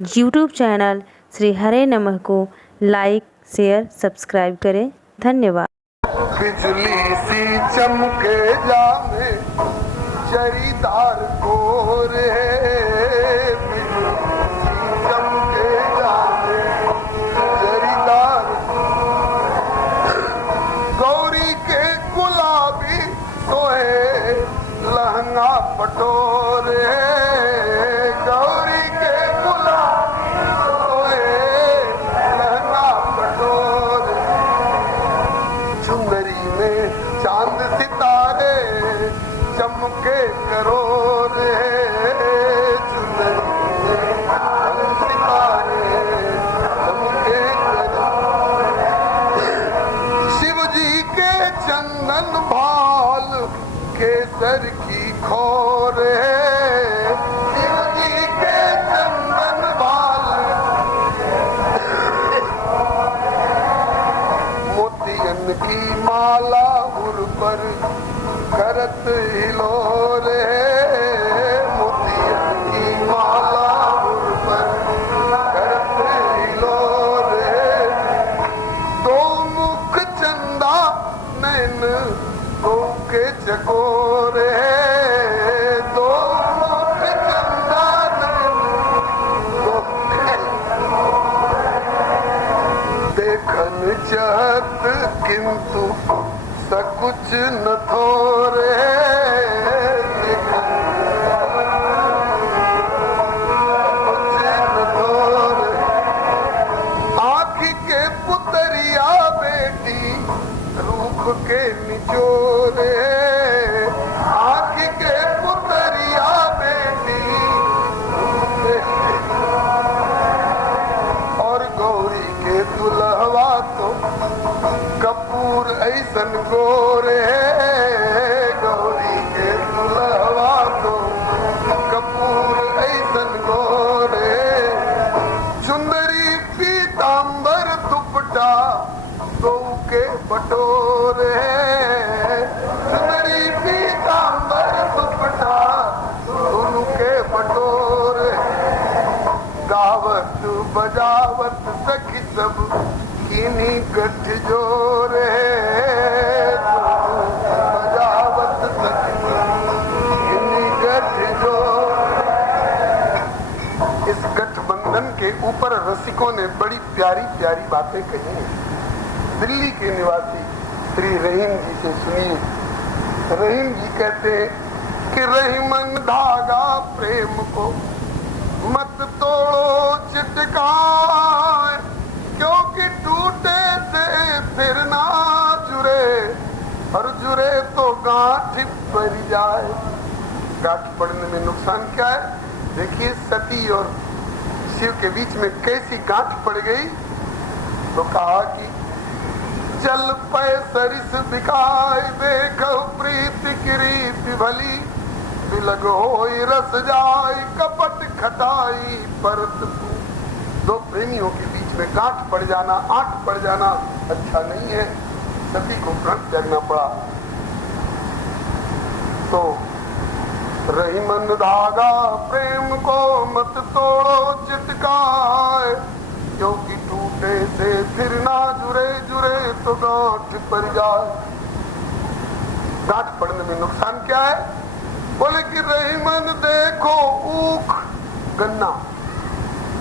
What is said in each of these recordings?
YouTube channel Shri हरे नमः को like, share, subscribe करें। धन्यवाद। बिजली सी चमके जामे जरीदार गोर है, बिजली सी चमके जामे जरीदार गौरी के गुलाबी सोहे लहंगा पटोर है, गौरी के गुलाबी सोहे लहंगा पटोर, चुनरी में चांद सितारे चमके करोड़ है, चुनरी में चांद सितारे चमके करोड़, शिव जी के चंदन भाल केसर की खोर है, शिव जी के चंदन भाल मोतियन की माला उर पर करत हिलोर है, मोतियन की माला उर पर करत हिलोर है, दो मुख चंदा नैन गो के चकोर है, दो मुख चंदा नैन गो के देखन चाहत किंतु सकुच न थोर है, देखन सकुच न थोर, आँख के पुतरिया बेटी रूप के निचोर है, आँख के पुतरिया बेटी और गौरी के दुल्हवा तो कपूर ऐसन गोर है, गौरी के दुल्हवा तो कपूर ऐसन गोर है, सुंदरी पीतांबर दुपट्टा गौ के बटोर है, सुंदरी पीतांबर दुपट्टा दोनों के बटोर है, गावत बजावत सखी सब किन्हीं गठ जोर है, बजावत सखी किन्हीं गठ जोर। इस गठबंधन के ऊपर रसिकों ने बड़ी प्यारी प्यारी बातें कही हैं। दिल्ली के निवासी श्री रहीम जी से सुनिए। रहीम जी कहते हैं कि रहीमन धागा प्रेम को मत तोड़ो चिटकाए, क्योंकि टूटे से फिर ना जुड़े, और जुड़े तो गांठ पड़ जाए। गांठ पड़ने में नुकसान क्या है? देखिए सती और शिव के बीच में कैसी गांठ पड़ गई। तो कहा कि चल पे सरिस बिकाय देखो प्रीति की रीति भली, बिलग होई रस जाय कपट खटाई परत तू। दो प्रेमियों के बीच में गांठ पड़ जाना, आंट पड़ जाना अच्छा नहीं है। सती को प्रण त्यागना पड़ा। तो रहीमन धागा प्रेम को मत तोड़ो चिटकाए, क्योंकि टूटे से फिर ना जुड़े, जुड़े तो गांठ पड़ जाए। गांठ पड़ने में नुकसान क्या है? बोले कि रहीमन देखो ऊख गन्ना,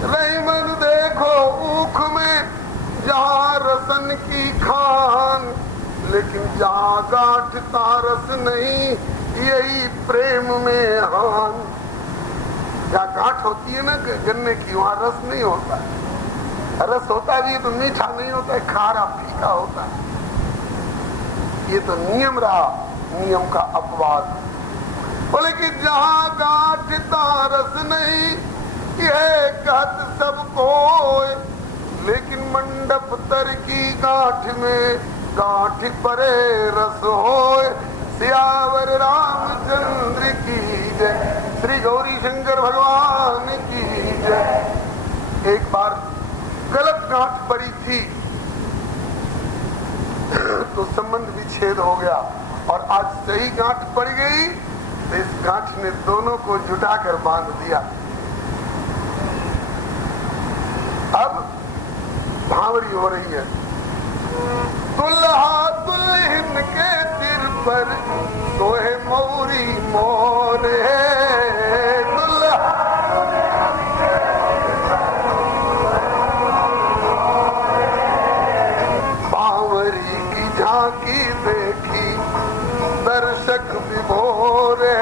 रहीमन देखो ऊख में जहाँ रसन की खान, लेकिन जहाँ गांठ का रस नहीं, यही प्रेम में हान। जहाँ गांठ होती है ना गन्ने की, वहाँ रस नहीं होता है। रस होता भी है तो मीठा नहीं होता है, खारा फीका होता है। ये तो नियम रहा, नियम का अपवाद। बोले कि जहाँ गांठ का रस नहीं, यह कहत सबको, लेकिन मंडप तर की गांठ में गांठ परे रस होए। सियावर रामचंद्र की जय, श्री गौरी शंकर भगवान की जय। एक बार गलत गांठ पड़ी थी तो संबंध विच्छेद हो गया, और आज सही गांठ पड़ गई तो इस गांठ ने दोनों को जुटाकर बांध दिया। हो रही है। दुल्हा दुल्हन के सिर पर सोहे मौरी मोरे, दुल्हा बावरी की झांकी देखी दर्शक विभोरे,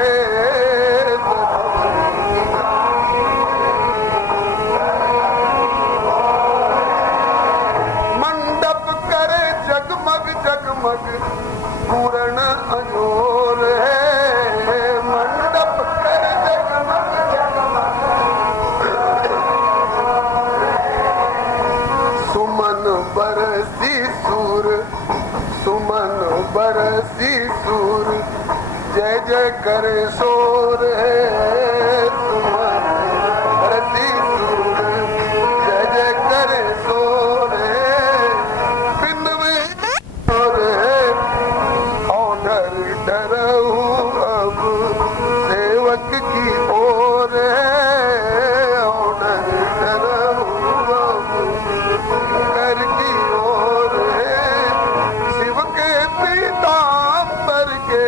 मंडप करे जगमग जगमग पूर्ण अजोर है, मंडप करे जगमग जगमग सुमन बरसी सूर, सुमन बरसी सूर, जय जय करे शोर है, सुमन बरसी सूर, जय जय करे शोर है, बिन में शोर है, औधर डरहु अब सेवक की ओर है, औधर डरहु अब घर की ओर है, शिव के पीतांबर के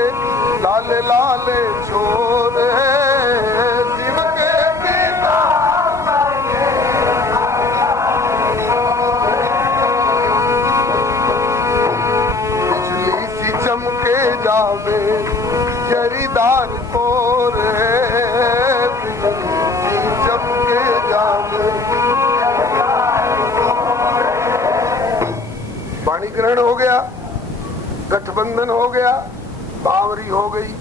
लाल लाल छोर है, शिव के पीतांबर के बिजली सी चमके जावे जरीदार कोर है, बिजली सी चमके जावे, वाणी ग्रहण हो गया, गठबंधन हो गया, बावरी हो गई,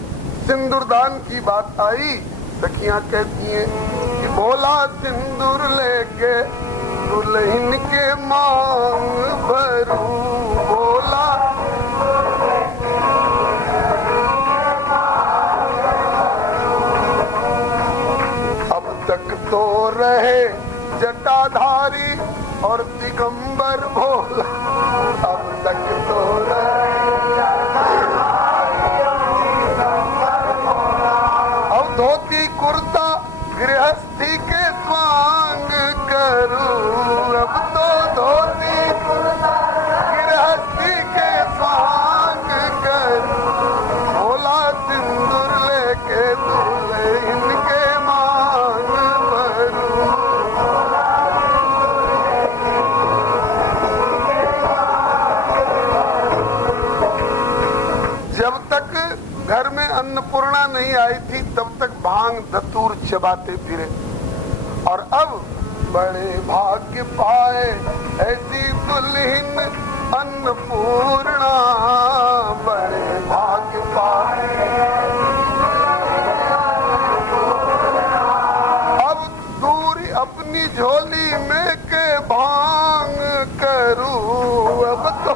सिंदूर दान की बात आई। सखियां कहती हैं कि बोला सिंदूर लेके दुल्हन के मांग भरू, बोला अब तक तो रहे जटाधारी और दिगंबर भोला, अब तक तो रहे अब धोती कुर्ता गृहस्थी के स्वांग करूं, अब तो धोती कुर्ता गृहस्थी के स्वांग करूं, भोला सिंदूर लेके दुल्हन के मांग भरूं, जब तक घर में अन्नपूर्णा नहीं आई थी तब तक भांग धतूर चबाते फिरे, और अब बड़े भाग्य पाए ऐसी दुल्हन अन्नपूर्णा, बड़े भाग्य पाए, अब दूरी अपनी झोली में के भांग करूं, अब तो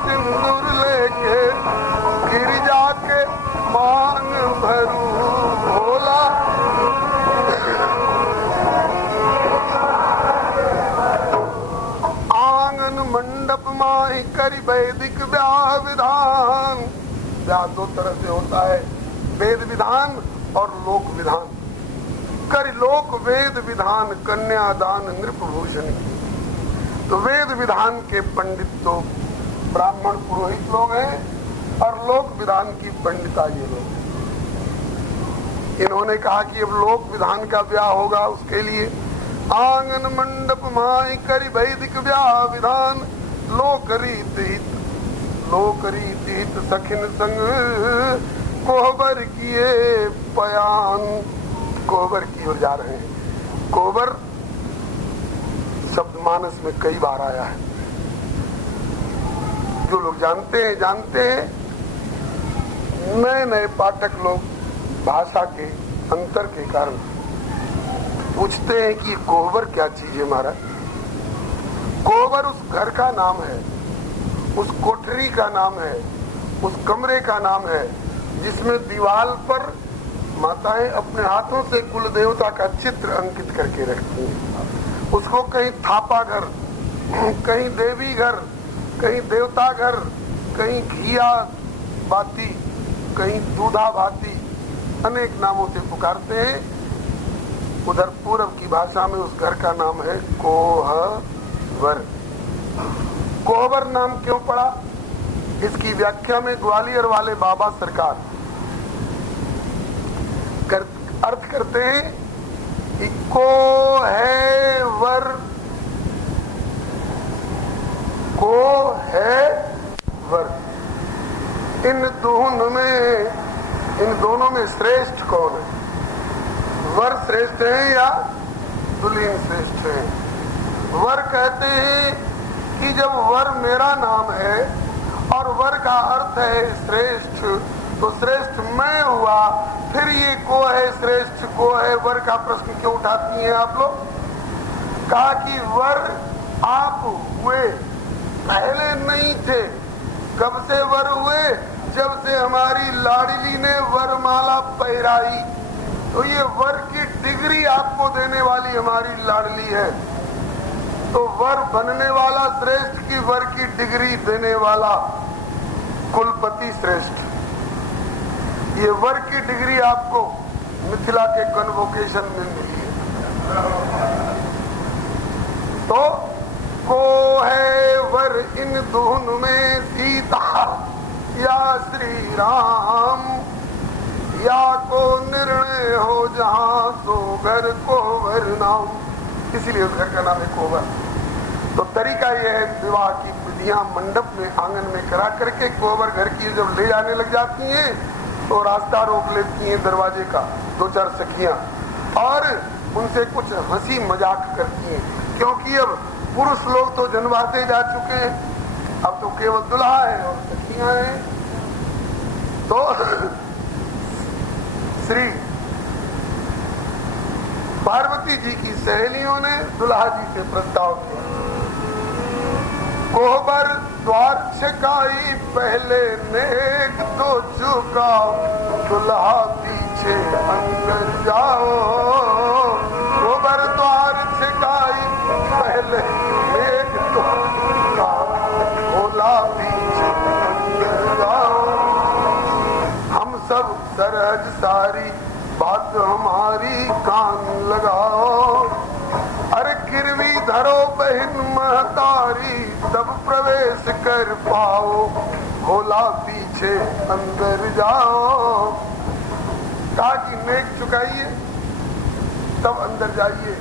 सिंदूर लेके गिर जाके मांग भरूं, भोला आंगन मंडप माही करी वैदिक ब्याह विधान। ब्याह दो तरह से होता है, वेद विधान और लोक विधान। करी लोक वेद विधान कन्यादान नृपभूषण। तो वेद विधान के पंडित तो ब्राह्मण पुरोहित लोग हैं और लोक विधान की पंडिता ये लोग। इन्होंने कहा कि अब लोक विधान का ब्याह होगा, उसके लिए आंगन मंडप माई करी वैदिक ब्याह विधान, लोक रीत हित सखिन संग कोहबर किए पयान। कोहबर की ओर जा रहे हैं। कोहबर शब्द मानस में कई बार आया है, जो लोग जानते हैं। नए नए पाठक लोग भाषा के अंतर के कारण पूछते हैं कि कोहबर क्या चीज है महाराज। कोहबर उस घर का नाम है, उस कोठरी का नाम है, उस कमरे का नाम है जिसमें दीवार पर माताएं अपने हाथों से कुल देवता का चित्र अंकित करके रखती हैं। उसको कहीं थापा घर, कहीं देवी घर, कहीं देवता घर, कहीं घिया बाती, कहीं दूधा बाती, अनेक नामों से पुकारते हैं। उधर पूर्व की भाषा में उस घर का नाम है कोहबर। कोहबर नाम क्यों पड़ा, इसकी व्याख्या में ग्वालियर वाले बाबा सरकार अर्थ करते हैं कि को है वर, को है वर, इन दोनों में श्रेष्ठ कौन है? वर श्रेष्ठ है या दुल्हीन श्रेष्ठ है? वर कहते हैं कि जब वर मेरा नाम है और वर का अर्थ है श्रेष्ठ, तो श्रेष्ठ मैं हुआ, फिर ये को है श्रेष्ठ को है वर का प्रश्न क्यों उठाती हैं आप लोग? कहा कि वर आप हुए, पहले नहीं थे। कब से वर हुए? जब से हमारी लाडली ने वरमाला पहराई। तो ये वर की डिग्री आपको देने वाली हमारी लाडली है। तो वर बनने वाला श्रेष्ठ की वर की डिग्री देने वाला कुलपति श्रेष्ठ। ये वर की डिग्री आपको मिथिला के कन्वोकेशन में मिली है। तो को है वर इन दोनों में सीता या श्री राम, या को निर्णय हो जहां सो घर कोवर नाम। इसीलिए उस घर का नाम है कोवर। तो तरीका यह है विवाह की विधियां मंडप में आंगन में करा करके कोवर घर की जब ले जाने लग जाती हैं तो रास्ता रोक लेती हैं दरवाजे का 2-4 सखियां और उनसे कुछ हंसी मजाक करती हैं, क्योंकि अब पुरुष लोग तो जनवाते जा चुके हैं, अब तो केवल दुल्हा है और सखियां हैं। तो श्री पार्वती जी की सहेलियों ने दुल्हा जी से प्रस्ताव किया, कोहबर द्वार छकाई पहले नेक तो झुकाओ, दुल्हा पीछे अंदर जाओ। कोहबर द्वार छकाई पहले नेक तो झुकाओ, दुल्हा पीछे अंदर जाओ। हम सब सरहज सारी बात हमारी कान लगाओ, अरे गिरवी धरो बहन महतारी तब प्रवेश कर पाओ, भोला पीछे अंदर जाओ। कहा कि नेक चुकाइए तब अंदर जाइए।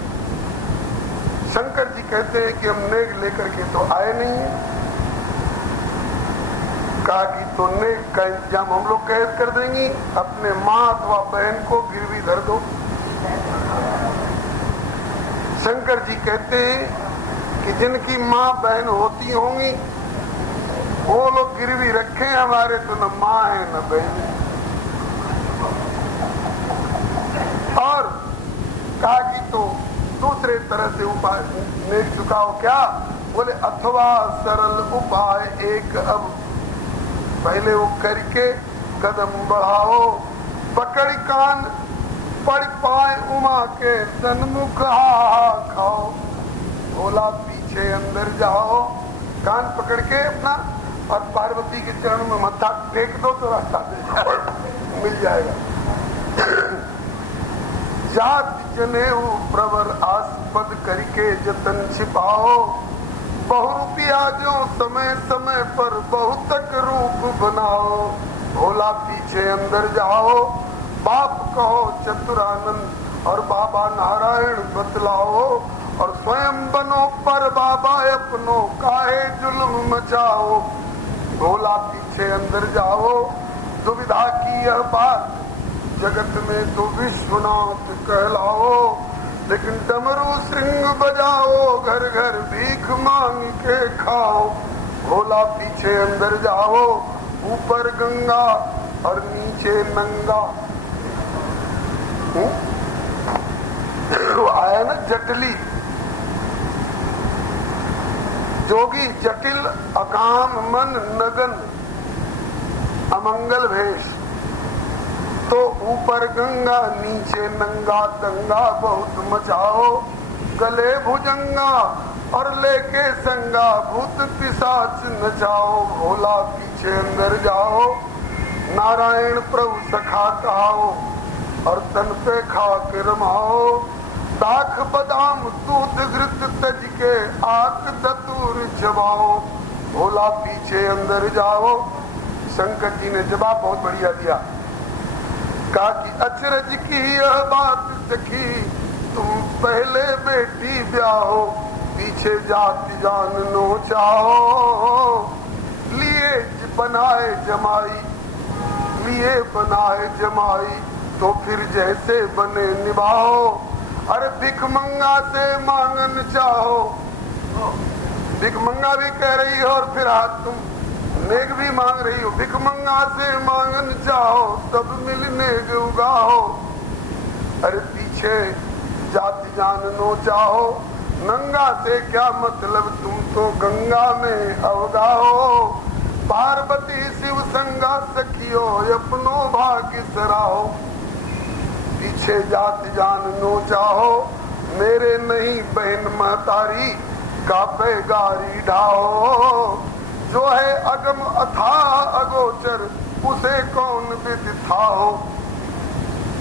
शंकर जी कहते हैं कि हम नेक लेकर के तो आए नहीं है। कहा कि तो नेक का इंतजाम हम लोग कैद कर देंगे, अपने माँ अथवा बहन को गिरवी धर दो। शंकर जी कहते हैं कि जिनकी माँ बहन होती होंगी वो लोग गिरवी रखें, हमारे तो न माँ है न बहन है। और कहा कि तो दूसरे तरह से उपाय नेक चुकाओ। क्या बोले? अथवा सरल उपाय एक, अब पहले वो करके कदम बढ़ाओ, पकड़ कान पड़ पाए उमा के सन्मुख खाओ, भोला पीछे अंदर जाओ। कान पकड़ के अपना और पार्वती के चरणों में मत्था टेक दो तो रास्ता मिल जाएगा। जाति जनेऊ प्रवर आस्पद करके जतन छिपाओ, बहुरूपिया जो समय समय पर बहुतक रूप बनाओ, भोला पीछे अंदर जाओ। बाप कहो चतुरानंद और बाबा नारायण बतलाओ, और स्वयं बनो पर बाबा अपनो काहे जुल्म मचाओ, भोला पीछे अंदर जाओ। दुविधा की यह बात जगत में तो विश्वनाथ कहलाओ, लेकिन डमरू श्रृंग बजाओ, घर घर भीख मांग के खाओ, भोला पीछे अंदर जाओ। ऊपर गंगा और नीचे नंगा। आया ना जटली, जोगी जटिल अकाम मन नगन अमंगल भेष, तो ऊपर गंगा नीचे नंगा, दंगा बहुत मचाओ, गले भुजंगा और लेके संगा, भूत पिशाच नचाओ, भोला पीछे अंदर जाओ। नारायण प्रभु सखा कहाओ, और तन पे खाक रमाओ। दाख बादाम दूध घृत तज के आक धतूर चबाओ। भोला पीछे अंदर जाओ। शंकर जी ने जवाब बहुत बढ़िया दिया। कहा कि अचरज की यह बात सखी, तुम पहले बेटी ब्याहो, पीछे जाति जान नो चाहो। लिए बनाए जमाई, लिए बनाए जमाई, तो फिर जैसे बने निभाओ। अरे भिखमंगा से मांगन चाहो, भिखमंगा भी कह रही हो और फिर हाथ तुम नेक भी मांग रही हो। भिखमंगा से मांगन चाहो, तब मिल नेक उगाओ। अरे पीछे जाति जान नो चाहो, नंगा से क्या मतलब, तुम तो गंगा में अवगाहो। पार्वती शिव संगा सखियो, अपनो भाग्य सराहो। पीछे जाति जान नो चाहो, मेरे नहीं बहन महतारी, कापे गारी ढाओ। जो है अगम अथा अगोचर, उसे कौन विद थाओ।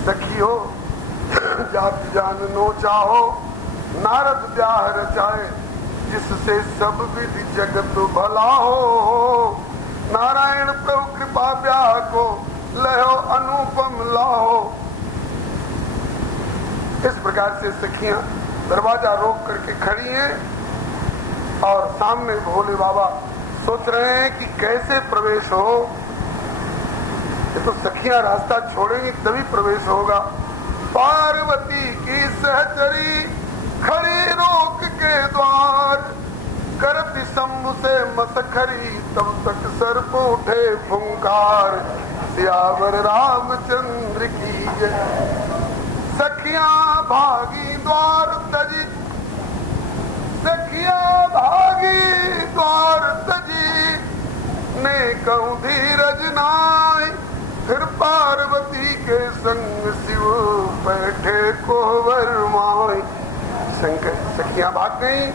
सखियो जाति जान नो चाहो, नारद ब्याह रचाए, जिससे सब विधि जगत भला हो। नारायण प्रभु कृपा ब्याह को, लहो अनुपम लाहो। इस प्रकार से सखियां दरवाजा रोक करके खड़ी हैं और सामने भोले बाबा सोच रहे हैं कि कैसे प्रवेश हो। ये तो सखियां रास्ता छोड़ेंगी तभी प्रवेश होगा। पार्वती की सहचरी खड़ी रोक के द्वार, करती शंभु से मसखरी, तब तक सर पे उठे फुंकार। सियावर रामचंद्र की जय। सखियां भागी द्वार तजी, सखियां भागी द्वार तजी, ने कहूं धीरज नाई। फिर पार्वती के संग शिव बैठे कोहबर माई। शंकर सखियां भाग गई।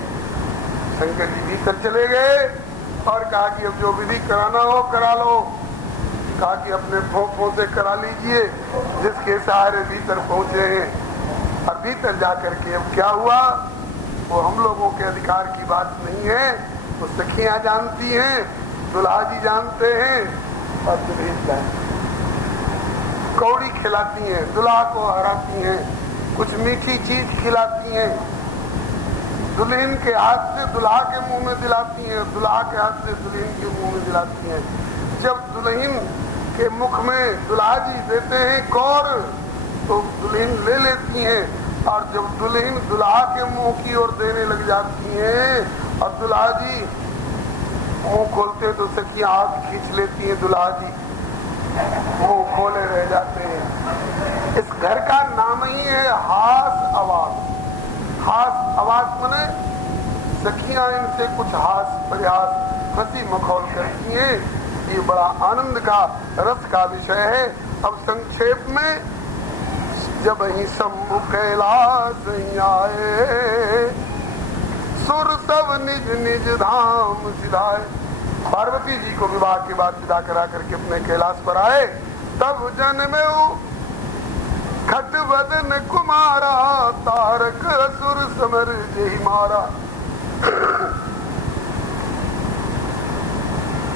शंकर जी भीतर चले गए और कहा कि अब जो विधि कराना हो करा लो। कहा कि अपने फोफों से करा लीजिए, जिसके सहारे भीतर पहुंचे हैं। और भीतर जाकर के अब क्या हुआ, वो हम लोगों के अधिकार की बात नहीं है। वो सखियां जानती हैं, दुल्हा जी जानते हैं। और दुल्हा कौड़ी खिलाती हैं, दुल्हा को हराती हैं, कुछ मीठी चीज खिलाती हैं। दुल्हन के हाथ से दुल्हा के मुंह में दिलाती हैं, दुल्हा के हाथ से दुल्हन के मुंह में दिलाती हैं। जब दुल्हन के मुख में दुल्हा जी देते हैं कौर, तो दुल्हन ले लेती हैं। और जब दुल्हन दुल्हा के मुंह की ओर देने लग जाती हैं और दुल्हा जी मुंह खोलते तो सखियां हाथ खींच लेती हैं, दुल्हा जी मुंह खोले रह जाते हैं। इस घर का नाम ही है हास आवाज। हास आवाज माने सखियां इनसे कुछ हास प्रयास हंसी मखौल करती हैं। ये बड़ा आनंद का रस का विषय है। अब संक्षेप में, जब ही शंभु कैलाश आए, सुर सब निज निज धाम सिधाए। पार्वती जी को विवाह के बाद विदा करा करके अपने कैलाश पर आए। तब जन्मे खट बदन कुमारा, तारक असुर समर जही मारा।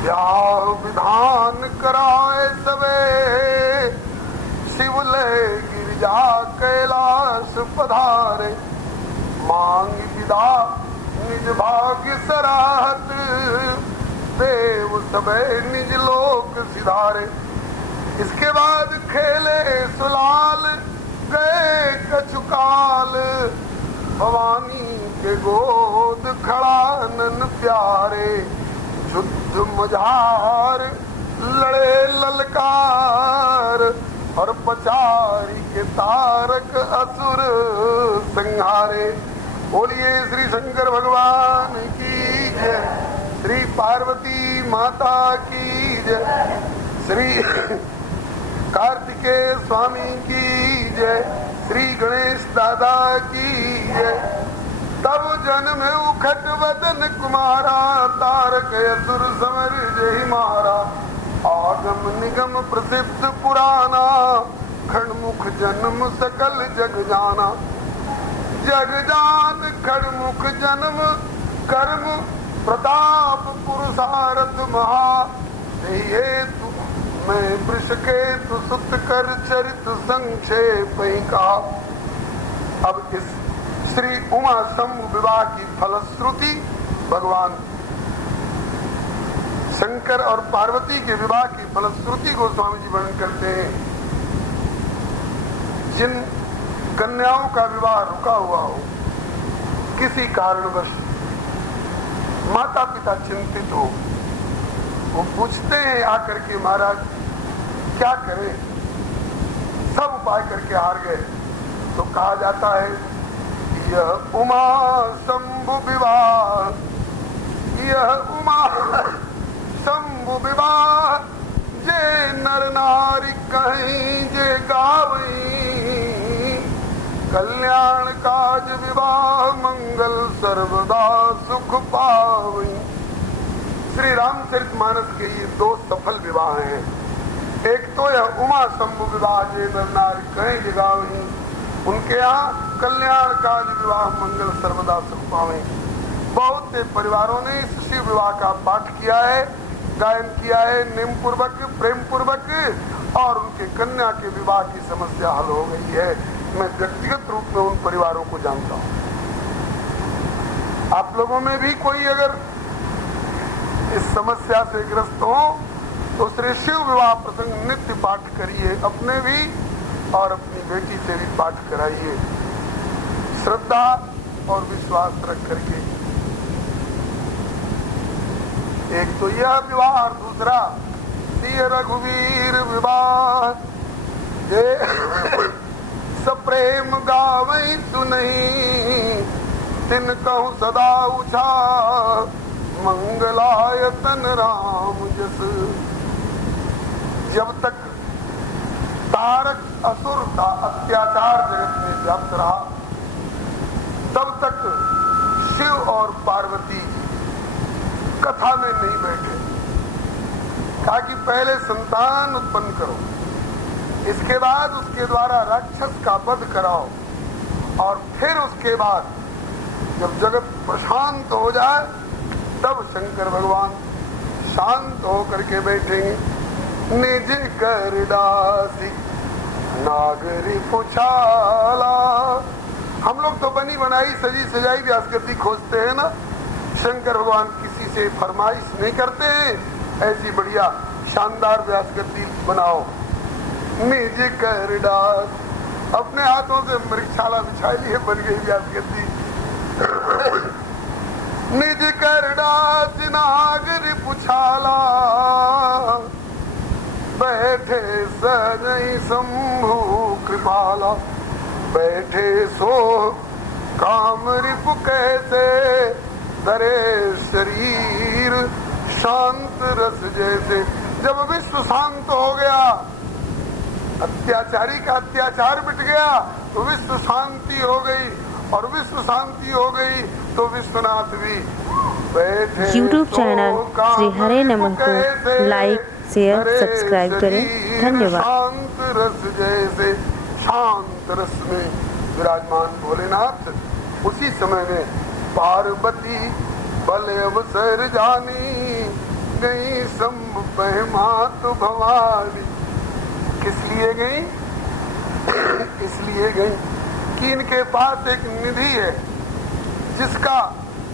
ब्याह विधान कराए सबे, शिवलय गिरिजा कैलाश पधारे। मांग विदा निज भाग्य सराहत, देव सबे निज लोक सिधारे। इसके बाद खेले सुलाल गए कछुकाल, भवानी के गोद खड़ा नन प्यारे। युद्ध मझार लड़े ललकार, और पचारी के तारक असुर संहारे। बोलिए श्री शंकर भगवान की जय, श्री पार्वती माता की जय, श्री कार्तिकेय स्वामी की जय, श्री गणेश दादा की जय। तब जन्म उखट वदन कुमारा, तारक असुर समर जही मारा। आगम निगम प्रसिद्ध पुराना, खंडमुख जन्म सकल जग जाना। जग जान खड़मुख जन्म कर्म प्रताप पुरुषार्थ महा। हेतु मैं वृष के तु सुत कर चरित संक्षेप ही कहा। अब इस श्री उमा शंभु विवाह की फलश्रुति भगवान शंकर और पार्वती के विवाह की फलश्रुति को स्वामी जी वर्णन करते हैं। जिन कन्याओं का विवाह रुका हुआ हो, किसी कारणवश माता पिता चिंतित हो, वो पूछते हैं आकर के महाराज क्या करें, सब उपाय करके हार गए। तो कहा जाता है यह उमा शंभु विवाह, यह उमा शंभु विवाह, जे नर नारी कहीं जे गावई। कल्याण काज विवाह मंगल सर्वदा सुख पावई। श्री रामचरितमानस के ये दो सफल विवाह हैं। एक तो यह उमा शंभु विवाह जे नर नारी कहीं जे गावई, उनके यहाँ कल्याण काज विवाह मंगल सर्वदा सुख पावई। बहुत से परिवारों ने इस शिव विवाह का पाठ किया है, गायन किया है, नियम पूर्वक प्रेम पूर्वक, और उनके कन्या के विवाह की समस्या हल हो गई है। मैं व्यक्तिगत रूप में उन परिवारों को जानता हूँ। आप लोगों में भी कोई अगर इस समस्या से ग्रस्त हो तो श्री शिव विवाह प्रसंग नित्य पाठ करिए, अपने भी और अपनी बेटी से भी पाठ कराइए, श्रद्धा और विश्वास रख करके। एक तो यह विवाह और दूसरा सिय रघुवीर विवाह, सप्रेम गावई सुनहि तिन कहूँ सदा उछा। मंगलायतन राम जस। जब तक तारक असुर का अत्याचार जगत में व्याप्त रहा, तब तक शिव और पार्वती कथा में नहीं बैठे। कहा कि पहले संतान उत्पन्न करो, इसके बाद उसके द्वारा राक्षस का वध कराओ, और फिर उसके बाद जब जगत प्रशांत हो जाए तब शंकर भगवान शांत होकर के बैठेंगे। निज कर दासी नागरी पुछाला। हम लोग तो बनी बनाई सजी सजाई व्यासगति खोजते हैं ना, शंकर भगवान किसी से फरमाइश नहीं करते हैं ऐसी बढ़िया शानदार व्यासगति बनाओ। निज कर दास, अपने हाथों से मृगशाला बिछाई लिए, बन गई व्यासगति। निज कर दास नागरी पुछाला, बैठे सजई शंभु कृपाला। बैठे सो काम रिपु कैसे, धरे शरीर शांत रस जैसे। जब विश्व शांत हो गया, अत्याचारी का अत्याचार मिट गया, तो विश्व शांति हो गई, और विश्व शांति हो गई तो विश्वनाथ भी बैठे। YouTube चैनल श्री हरे नमः को लाइक शेयर सब्सक्राइब करें। धन्यवाद। शांत रस जैसे, शांत रस में विराजमान भोलेनाथ उसी समय में पार्वती बल अवसर जानी, गई शंभु पहमात भवानी। किस लिए गई? इसलिए गई कि इनके पास एक निधि है जिसका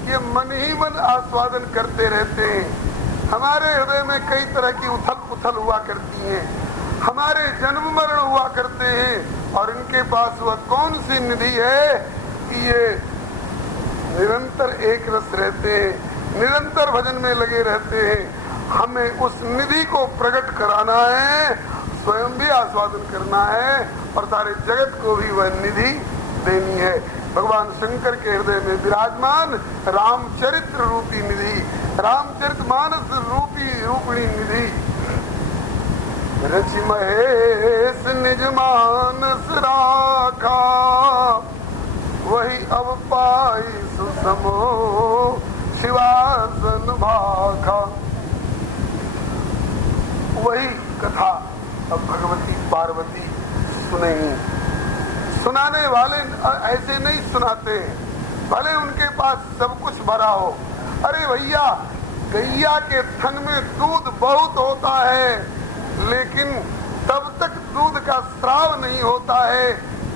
ये मन ही मन आस्वादन करते रहते हैं। हमारे हृदय में कई तरह की उथल पुथल हुआ करती हैं, हमारे जन्म मरण हुआ करते हैं, और इनके पास वह कौन सी निधि है कि ये निरंतर एक रस रहते हैं, निरंतर भजन में लगे रहते हैं। हमें उस निधि को प्रकट कराना है, स्वयं भी आस्वादन करना है, और सारे जगत को भी वह निधि देनी है। भगवान शंकर के हृदय में विराजमान रामचरित्र रूपी निधि, रामचरितमानस रूपिणी निधि। रचि महेश निज मानस राखा, वही अब पाई सुसमो शिवासन भाखा। वही कथा अब भगवती पार्वती सुनेंगी। सुनाने वाले ऐसे नहीं सुनाते हैं, भले उनके पास सब कुछ भरा हो। अरे भैया, गैया के थन में दूध बहुत होता है, लेकिन तब तक दूध का स्राव नहीं होता है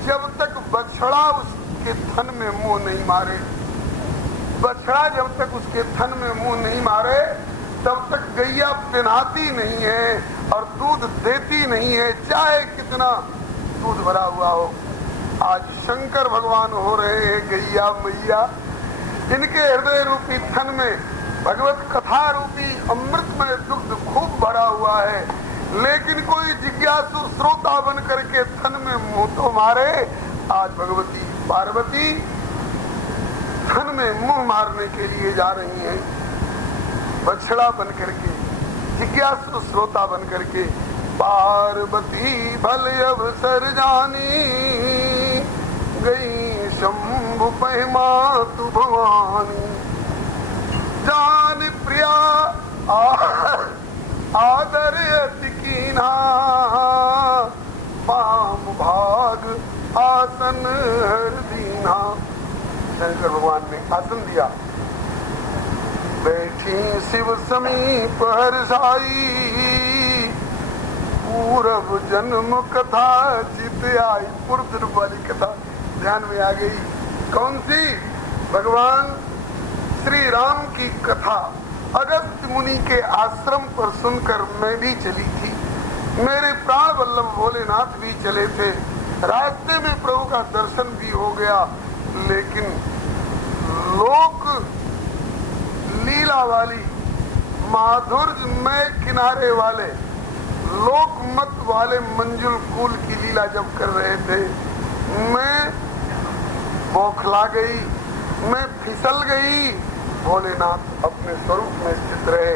जब तक बछड़ा उसके थन में मुंह नहीं मारे। बछड़ा जब तक उसके थन में मुंह नहीं मारे तब तक गैया पिनाती नहीं है और दूध देती नहीं है, चाहे कितना दूध भरा हुआ हो। आज शंकर भगवान हो रहे हैं गैया मैया, इनके हृदय रूपी थन में भगवत कथा रूपी अमृतमय दुग्ध खूब भरा हुआ है, लेकिन कोई जिज्ञासु श्रोता बन करके थन में मुंह तो मारे। आज भगवती पार्वती थन में मुंह मारने के लिए जा रही हैं, बछड़ा बन करके, जिज्ञासु श्रोता बन करके। पार्वती भल अवसर जानी, गई शंभु पहिमा तु भवानी। जान प्रिया आदर अति कीन्हा, पाम भाग आसन हर दीना। शंकर भगवान ने आसन दिया, बैठी शिव समीप हर्षाई, पूर्व जन्म कथा चित आई। पूर्व जन्म वाली कथा ध्यान में आ गई। कौन सी? भगवान श्री राम की कथा अगस्त्य मुनि के आश्रम पर सुनकर मैं भी चली थी, मेरे प्राण वल्लभ भोलेनाथ भी चले थे, रास्ते में प्रभु का दर्शन भी हो गया। लेकिन लोक लीला वाली माधुर्यमय किनारे वाले लोकमत वाले मंजुल कुल की लीला जब कर रहे थे, मैं बौखला गई, मैं फिसल गई। भोलेनाथ अपने स्वरूप में स्थित रहे,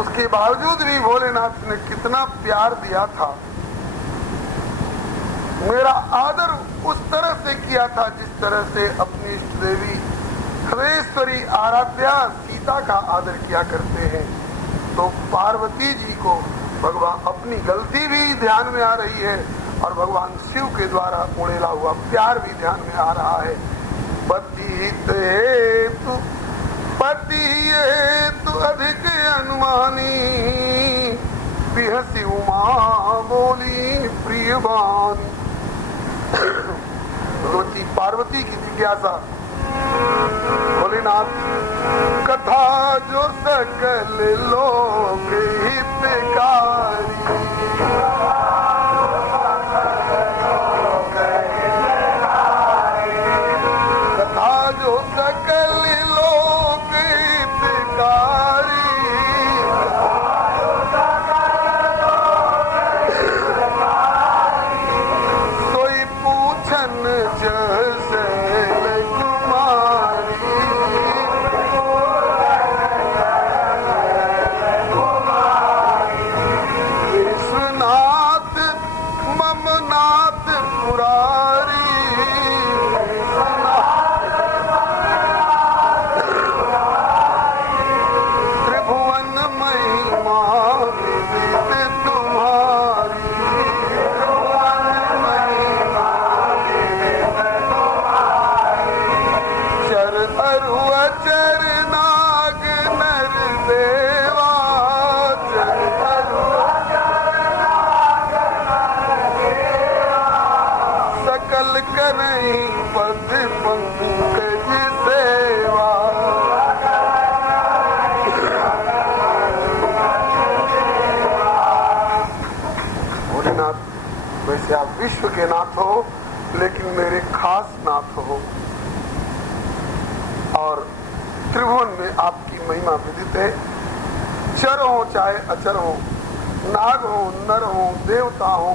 उसके बावजूद भी भोलेनाथ ने कितना प्यार दिया था, मेरा आदर उस तरह से किया था जिस तरह से अपनी इष्ट देवी हरेश्वरी आराध्या सीता का आदर किया करते हैं। तो पार्वती जी को भगवान अपनी गलती भी ध्यान में आ रही है और भगवान शिव के द्वारा उड़ेला हुआ प्यार भी ध्यान में आ रहा है। पति हेतु अधिक अनुमानी, बिहसी उमा बोली प्रियवानी। रोची पार्वती की जिज्ञासा, भोलेनाथ कथा जो सकल लोक हितकारी, कथा जो सकल लोक हितकारी, सोई पूछन जैसे वैसे आप विश्व के नाथ हो, लेकिन मेरे खास नाथ हो और त्रिभुवन में आपकी महिमा विदित है। चर हो चाहे अचर हो, नाग हो नर हो देवता हो,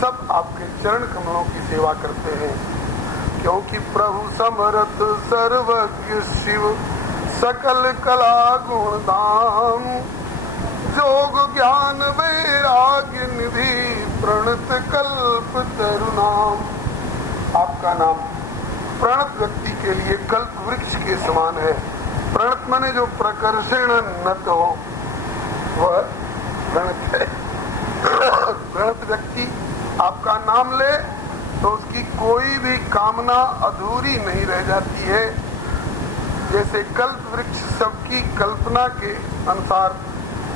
सब आपके चरण कमलों की सेवा करते हैं। क्योंकि प्रभु समरथ सर्वज्ञ शिव, सकल कला गुण धाम, जोग ज्ञान वैराग्य निधि, प्रणत कल्प तरुनाम। आपका नाम प्रणत व्यक्ति के लिए कल्प वृक्ष के समान है। प्रणत माने जो प्रकर्षण नत हो, वह प्रणत है। प्रणत व्यक्ति कामना अधूरी नहीं रह जाती है। जैसे कल्प वृक्ष सबकी कल्पना के अनुसार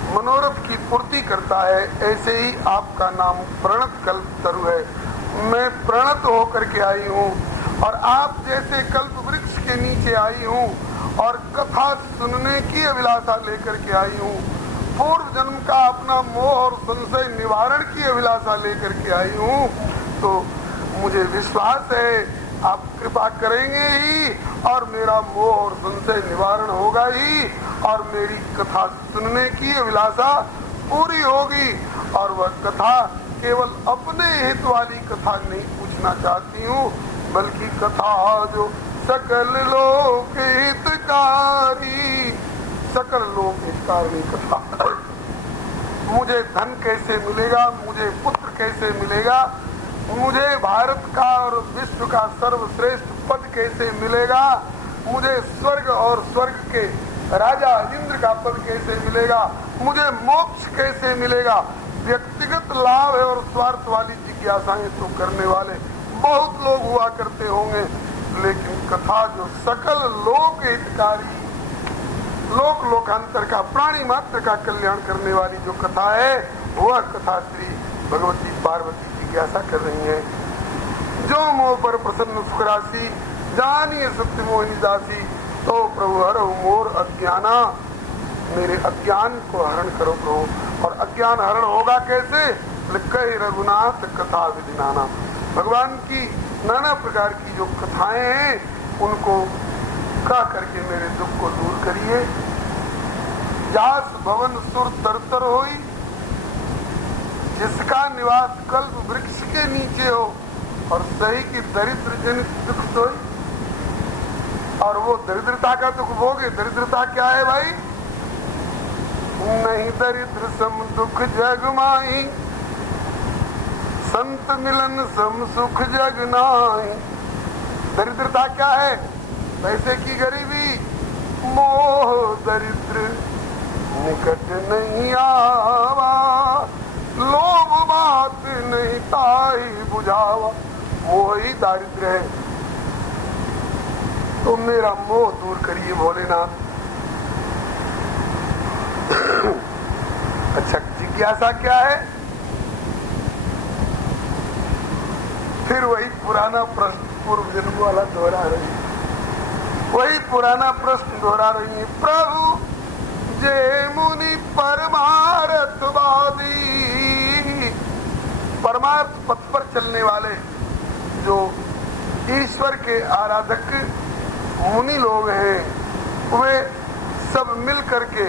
मनोरथ की पूर्ति करता है, ऐसे ही आपका नाम प्रणत कल्पतरु है। मैं प्रणत होकर के आई हूँ और आप जैसे कल्प वृक्ष के नीचे आई हूँ और कथा सुनने की अभिलाषा लेकर के आई हूँ। पूर्व जन्म का अपना मोह और संशय निवारण की अभिलाषा लेकर के आई हूँ। तो मुझे विश्वास है आप कृपा करेंगे ही और मेरा मोह और संशय निवारण होगा ही और मेरी कथा सुनने की अभिलाषा पूरी होगी। और वह कथा केवल अपने हित वाली कथा नहीं पूछना चाहती हूँ, बल्कि कथा जो सकल लोक हितकारी, सकल लोक हितकारी कथा। मुझे धन कैसे मिलेगा, मुझे पुत्र कैसे मिलेगा, मुझे भारत का और विश्व का सर्वश्रेष्ठ पद कैसे मिलेगा, मुझे स्वर्ग और स्वर्ग के राजा इंद्र का पद कैसे मिलेगा, मुझे मोक्ष कैसे मिलेगा। व्यक्तिगत लाभ और स्वार्थ वाली जिज्ञासाएं तो करने वाले बहुत लोग हुआ करते होंगे, लेकिन कथा जो सकल लोक हितकारी, लोक लोकांतर का, प्राणी मात्र का कल्याण करने वाली जो कथा है, वह कथा श्री भगवती पार्वती जिज्ञासा कर रही है। जो मोह पर प्रसन्न सुखराशि, जानिए सत्य मोहिनी दासी, तो प्रभु हरहु मोर अज्ञाना, मेरे अज्ञान को हरण करो प्रभु। और अज्ञान हरण होगा कैसे? कही रघुनाथ कथा विधि नाना। भगवान की नाना प्रकार की जो कथाएं हैं उनको कह करके मेरे दुख को दूर करिए। जास भवन सुर तरतर होई, जिसका निवास कल्प वृक्ष के नीचे हो और सही की दरिद्र जनित दुख सोई। और वो दरिद्रता का दुख भोगे। दरिद्रता क्या है भाई? नहीं दरिद्र सम दुख जग माही, संत मिलन सम सुख जग नाही। दरिद्रता क्या है? पैसे की गरीबी, मोह दरिद्र निकट नहीं आवा, लोभ बात नहीं ताई बुझावा। मोह ही दारिद्र है। तो मेरा मोह दूर करिए भोलेनाथ। अच्छा, जिज्ञासा क्या है? फिर वही पुराना प्रश्न पूर्व जन्म वाला दोहरा रही है, वही पुराना प्रश्न दोहरा रही है। प्रभु जे मुनि परमार्थवादी, परमार्थ पथ पर चलने वाले जो ईश्वर के आराधक मुनि लोग हैं, वे सब मिल करके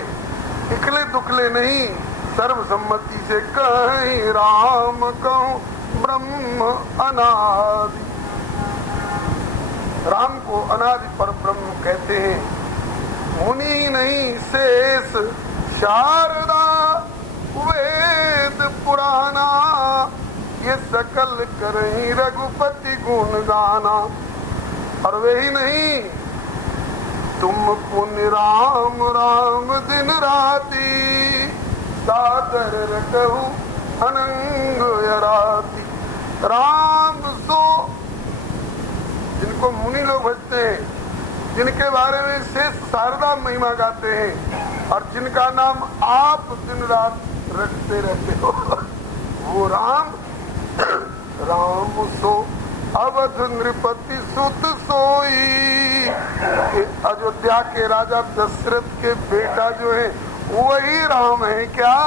इकले दुकले नहीं, सर्वसम्मति से कहीं राम कहूं ब्रह्म अनादि। राम को अनादि पर ब्रह्म कहते हैं। मुनि नहीं शेष शारदा, वेद पुराना, ये सकल करहीं रघुपति गुण गाना। और वे ही नहीं, तुम पुण्य राम राम दिन राती, सादर रखहु अनंग यराती। राम सो जिनको मुनि लोग भजते हैं, जिनके बारे में शेष शारदा महिमा गाते हैं और जिनका नाम आप दिन रात रखते रहते हो, वो राम। राम सो अवध नृपति सुत सोई। अयोध्या के राजा दशरथ के बेटा जो है वही राम है क्या?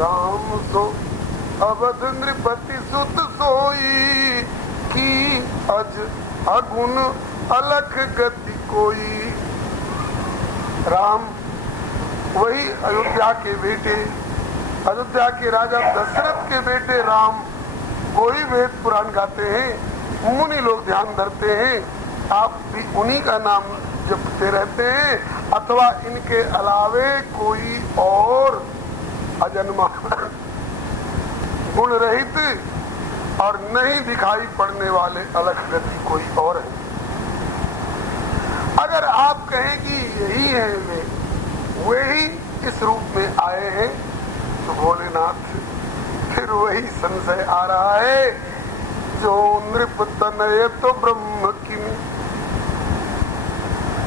राम सो अवध नृपति सुत सोई, की अज अगुण अलख गति कोई। राम वही अयोध्या के बेटे, अयोध्या के राजा दशरथ के बेटे राम। कोई वेद पुराण गाते हैं, मुनि लोग ध्यान धरते हैं, आप भी उन्हीं का नाम जपते रहते हैं, अथवा इनके अलावे कोई और अजन्मा गुण रहित और नहीं दिखाई पड़ने वाले अलग गति कोई और है। अगर आप कहें कि यही है वे ही इस रूप में आए हैं, तो भोलेनाथ फिर वही संशय आ रहा है जो नृप तनय तो ब्रह्म किमी,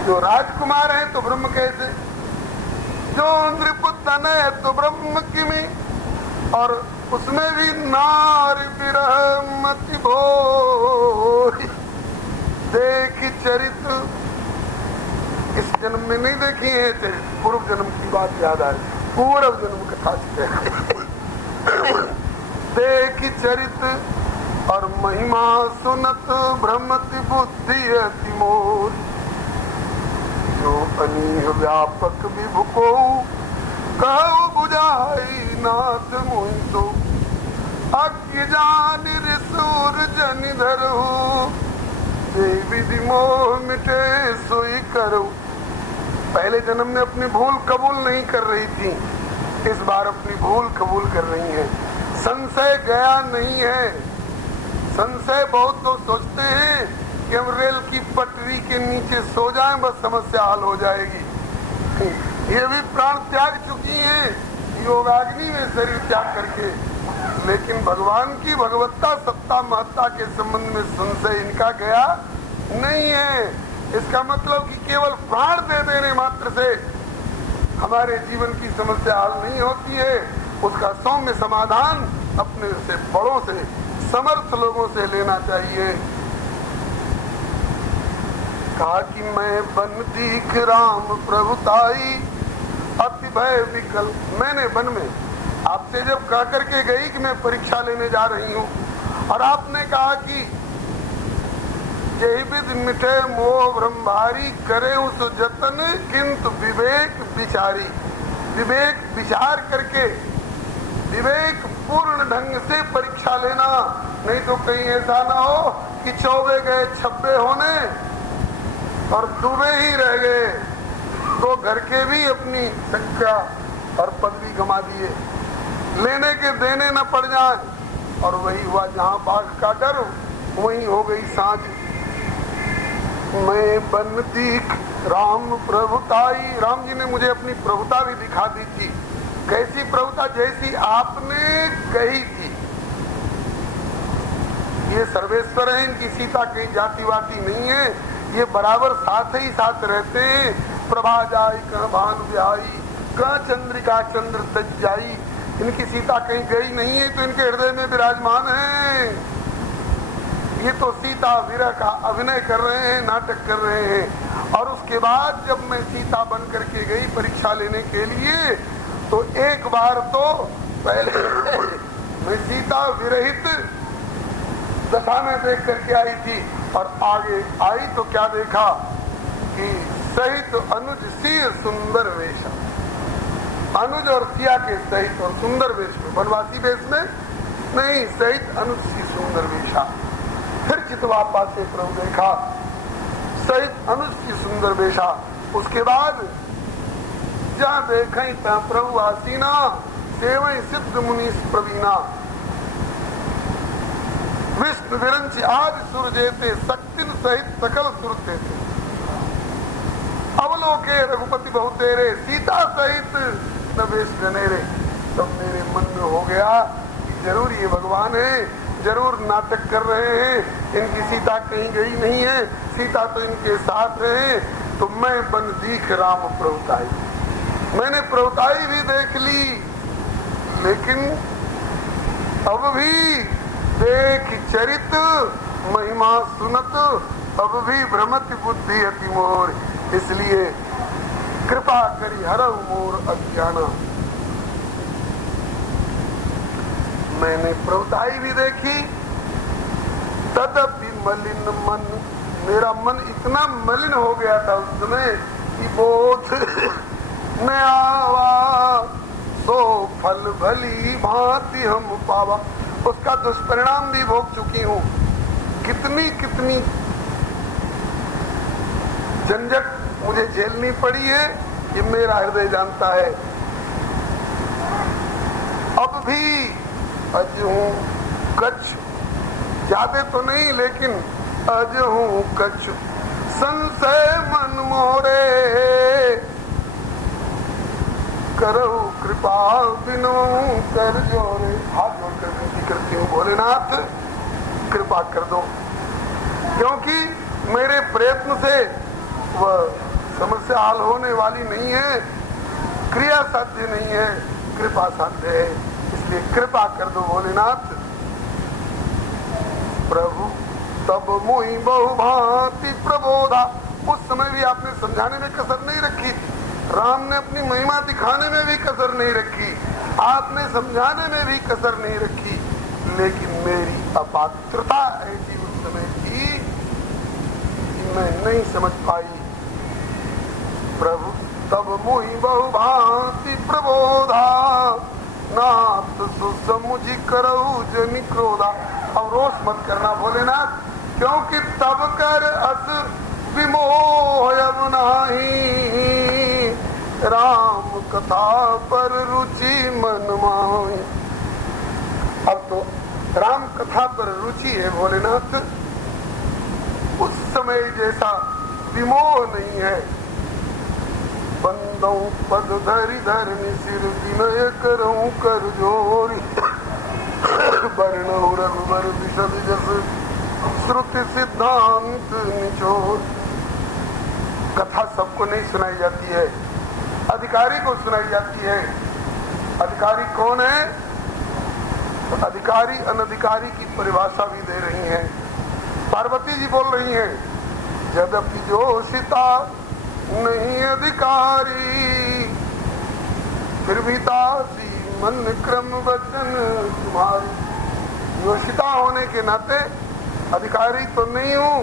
जो राजकुमार है तो ब्रह्म कैसे, जो नृप तनय तो ब्रह्म किमी, और उसमें भी नारी विरह मति भोई। देख चरित, इस जन्म में नहीं देखी है चरित, पूर्व जन्म की बात याद आ रही, पूर्व जन्म कथा देख चरित और महिमा सुनत भ्रमति बुद्धि अति मोर। जो अनीह व्यापक विभु को कहु बुझाई नाथ मोहि तो, अज्ञ जान ऋसुर जन धरहु, विधि मोह मिटे सोई करो। पहले जन्म में अपनी भूल कबूल नहीं कर रही थी, इस बार अपनी भूल कबूल कर रही है। संशय गया नहीं है। संशय बहुत लोग सोचते हैं कि हम रेल की पटरी के नीचे सो जाएं बस समस्या हल हो जाएगी। ये भी प्राण त्याग चुकी हैं योगाग्नि में शरीर त्याग करके, लेकिन भगवान की भगवत्ता सत्ता महत्ता के संबंध में संशय इनका गया नहीं है। इसका मतलब कि केवल प्राण दे देने मात्र से हमारे जीवन की समस्या हल नहीं होती है। उसका सौम्य समाधान अपने से बड़ों से समर्थ लोगों से लेना चाहिए। कहा कि मैं बन दीख राम प्रभुताई अति भय विकल। मैंने वन में आपसे जब कह करके गई कि मैं परीक्षा लेने जा रही हूँ, और आपने कहा कि यही विधि मिटे मोह ब्रह्मभारी करे उस जतन किंतु विवेक विचारी। विवेक विचार करके विवेक पूर्ण ढंग से परीक्षा लेना, नहीं तो कहीं ऐसा ना हो कि चौबे गए छब्बे होने और डूबे ही रह गए, तो घर के भी अपनी संख्या और पदवी गंवा दिए, लेने के देने न पड़ जाए। और वही हुआ, जहाँ बाघ का डर वही हो गई सांझ। मैं बन दीख राम प्रभुताई, राम जी ने मुझे अपनी प्रभुता भी दिखा दी थी। कैसी प्रभुता? जैसी आपने कही थी। ये सर्वेश्वर है, इनकी सीता कहीं जाति वाती नहीं है, ये बराबर साथ ही साथ रहते हैं। प्रभा जाई कह भानु ब्याई, कह चंद्रिका चंद्र तज जाई। इनकी सीता कहीं गई नहीं है, तो इनके हृदय में विराजमान है। ये तो सीता विरह का अभिनय कर रहे हैं, नाटक कर रहे हैं। और उसके बाद जब मैं सीता बन करके गई परीक्षा लेने के लिए, तो एक बार तो पहले मैं सीता विरहित दशा में देख करके आई थी, और आगे आई तो क्या देखा कि सहित अनुज सिंह सुंदर वेश। अनुज और सिया के सहित और सुंदर वेश में, वनवासी वेश में नहीं, सहित अनुज सिंह सुंदर वेशा। फिर चितवापा से प्रभु देखा, सहित अनुज की सुंदर वेशा। उसके बाद जहाँ देखें तहाँ प्रभु आसीना, सेवई सिद्ध मुनीष प्रवीणा। विष्णु विरंच आदि सुर जेते, शक्तिन सहित सकल सुर देते। अवलोके रघुपति बहुत तेरे, सीता सहित नवेश जनेरे। तब मेरे मन में हो गया कि जरूर ये भगवान है, जरूर नाटक कर रहे हैं, इनकी सीता कहीं गई नहीं है, सीता तो इनके साथ है। तो मैं बन दीख राम प्रभुताई, मैंने प्रभुताई भी देख ली, लेकिन अब भी देख चरित महिमा सुनत, अब भी भ्रमति बुद्धि अति मोर। इसलिए कृपा करी हरहु मोर अज्ञाना। मैंने प्रभुताई भी देखी, तदपि मलिन मन, मेरा मन इतना मलिन हो गया था उस समय कि बोध न आवा, सो फल भली भांति हम पावा। उसका दुष्परिणाम भी भोग चुकी हूँ। कितनी कितनी झंझट मुझे झेलनी पड़ी है, ये मेरा हृदय जानता है। अब भी अज हूँ कच्छ, ज्यादा तो नहीं लेकिन अज हूँ कच्छ। संशय मन मोरे, करहु कृपा बिनु कर जोरे। हाथ जोड़कर विनती करती हूँ भोलेनाथ, कृपा कर दो, क्योंकि मेरे प्रयत्न से वह समस्या हल होने वाली नहीं है, क्रिया साध्य नहीं है, कृपा साध्य है, इसलिए कृपा कर दो भोलेनाथ। प्रभु तब मोहि बहुभांति प्रबोधा, उस समय भी आपने समझाने में कसर नहीं रखी, राम ने अपनी महिमा दिखाने में भी कसर नहीं रखी, आपने समझाने में भी कसर नहीं रखी, लेकिन मेरी अपात्रता ऐसी उस समय थी कि मैं नहीं समझ पाई। प्रभु तब मोहि बहुभांति प्रबोधा, नाथ सुसमुझि करऊ जनि क्रोधा। अब रोष मत करना भोलेनाथ, क्योंकि तब कर अस विमोह अब नाही, राम कथा पर रुचि मन माही। अब तो राम कथा पर रुचि है भोलेनाथ, उस समय जैसा विमोह नहीं है। बंदौ पद धरि धरनि सिर विनय करऊं कर जोरी, वर्णौ रघुबर विशद जस श्रुति सिद्धांत निचोर। कथा सबको नहीं सुनाई जाती है, अधिकारी को सुनाई जाती है। अधिकारी कौन है? तो अधिकारी अनधिकारी की परिभाषा भी दे रही हैं। पार्वती जी बोल रही हैं, यद्यपि जो सीता नहीं अधिकारी, फिर भी दासी मन क्रम वचन तुम्हारी। योषिता होने के नाते अधिकारी तो नहीं हूँ,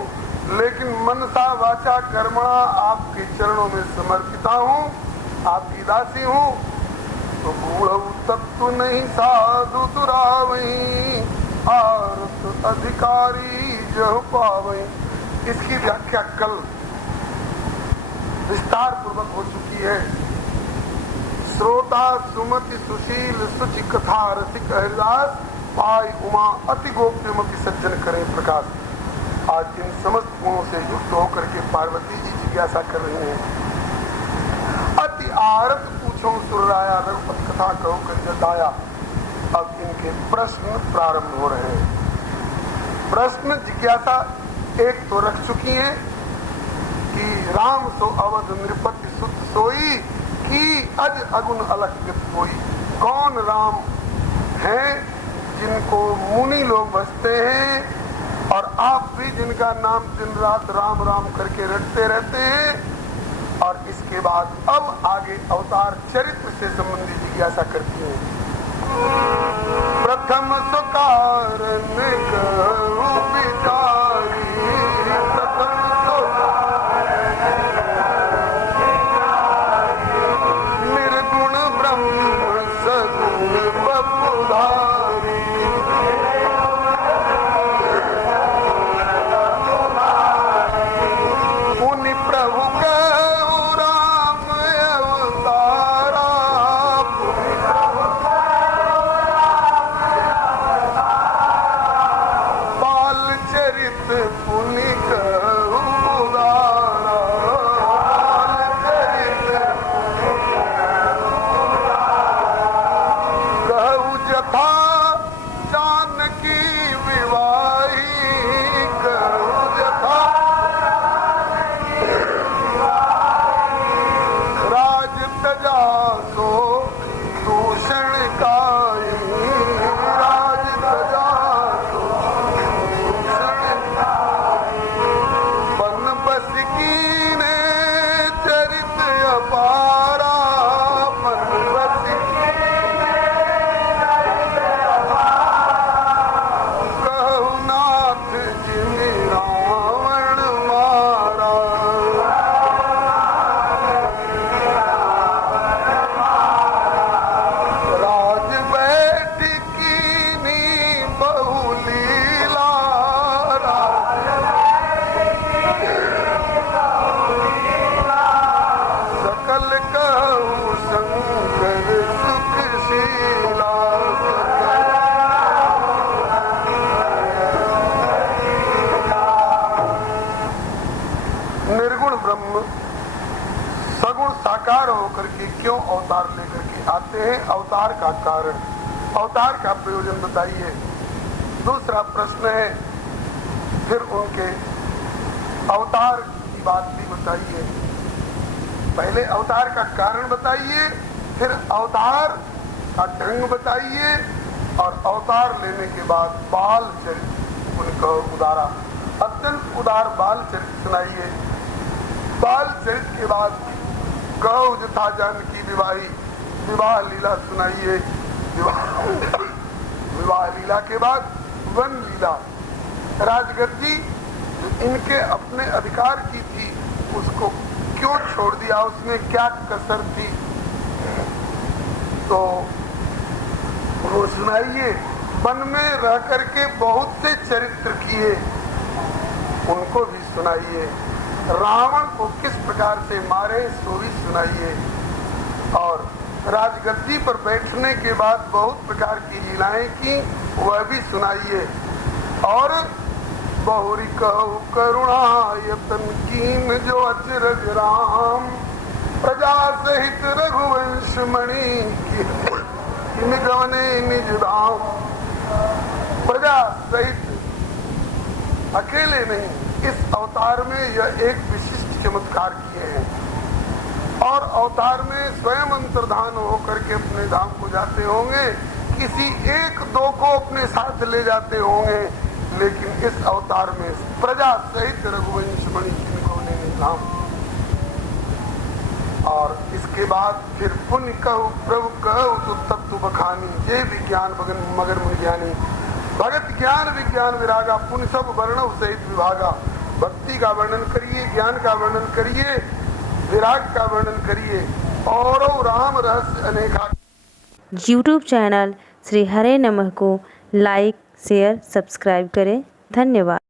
लेकिन मनसा वाचा कर्मणा आपके चरणों में समर्पिता हूँ, आपकी दासी हूँ। तो बूढ़ तत्व नहीं साधु दुरावई, आरत अधिकारी जह पावई। इसकी व्याख्या कल विस्तार पूर्वक हो चुकी है। श्रोता सुमति सुशील सुचि कथा रसिक हरिदास, पाई उमा अति गोप्यमति सज्जन करे प्रकाश। आज इन समस्त गुणों से युक्त होकर के पार्वती जी जिज्ञासा कर रही हैं। अति आरत पूछो सुरराया, रघुपति कथा कहो कर जताया। अब इनके प्रश्न प्रारंभ हो रहे हैं। प्रश्न जिज्ञासा एक तो रख चुकी है कि राम सो अवध नृपति सुत सोई, कि अज अगुन अलख कोई। कौन राम हैं जिनको मुनि लोग बसते हैं, और आप भी जिनका नाम दिन रात राम राम करके रटते रहते हैं। और इसके बाद अब आगे अवतार चरित्र से संबंधित जिज्ञासा करती है। प्रथम सुकारण कहूं विचारी, प्रथम निर्गुण ब्रह्म सगुण बपुधारी, मुनि प्रभु कहूं राम अवतारा, बाल चरित पुनि कहूं उदारा, कहूं जथा जानकी विवाही, कहूं जथा राज तजा सो दूषण काई, राज तजा सो दूषण काई। बन बस कीने चरित अपारा, बन बस कीने चरित अपारा, कहु नाथ जिनि रावण मारा। राज बैठ कीनी बहु लीला, सकल कहूँ शंकर सुखशीला, निर्गुण ब्रह्म सगुण साकार होकर के क्यों अवतार लेकर के आते हैं? अवतार का कारण, अवतार का प्रयोजन बताइए। दूसरा प्रश्न है फिर उनके अवतार की बात भी बताइए। पहले अवतार का कारण बताइए, फिर अवतार का ढंग बताइए, और अवतार लेने के बाद बाल चरित्र उनको उदारा, अत्यंत उदार बाल चरित्र सुनाइए। बाल चरित्र के बाद कहो जथा जानकी विवाही, विवाह लीला सुनाइए। विवाह लीला के बाद वन लीला, राजगद्दी जो इनके अपने अधिकार की थी उसको क्यों छोड़ दिया, उसमें क्या कसर थी, तो वो सुनाइए। वन में रह करके बहुत से चरित्र किए, उनको भी सुनाइए। रावण को किस प्रकार से मारे सो भी सुनाइए। और राजगद्दी पर बैठने के बाद बहुत प्रकार की लीलाएं की, वह भी सुनाइए। और बहुरी कहु करुणा यतन कीन जो अचरज राम, प्रजा सहित रघुवंश मणि किन गवने निज धाम। प्रजा सहित अकेले नहीं, इस अवतार में यह एक विशिष्ट चमत्कार किए हैं। और अवतार में स्वयं अंतर्धान होकर के अपने धाम को जाते होंगे, किसी एक दो को अपने साथ ले जाते होंगे, लेकिन इस अवतार में प्रजा सहित रघुवंश मणि किनको ने नाम। और इसके बाद फिर पुण्य कहु प्रभु कहु तो तत्व बखानी, ये विज्ञान मगर मुनि ज्ञानी। भगत ज्ञान विज्ञान विरागा, पुण्य सब वर्णव सहित विभागा। भक्ति का वर्णन करिए, ज्ञान का वर्णन करिए, विराग का वर्णन करिए, और राम रहस्य अनेका। यूट्यूब चैनल श्री हरे नमः को लाइक शेयर सब्सक्राइब करें। धन्यवाद।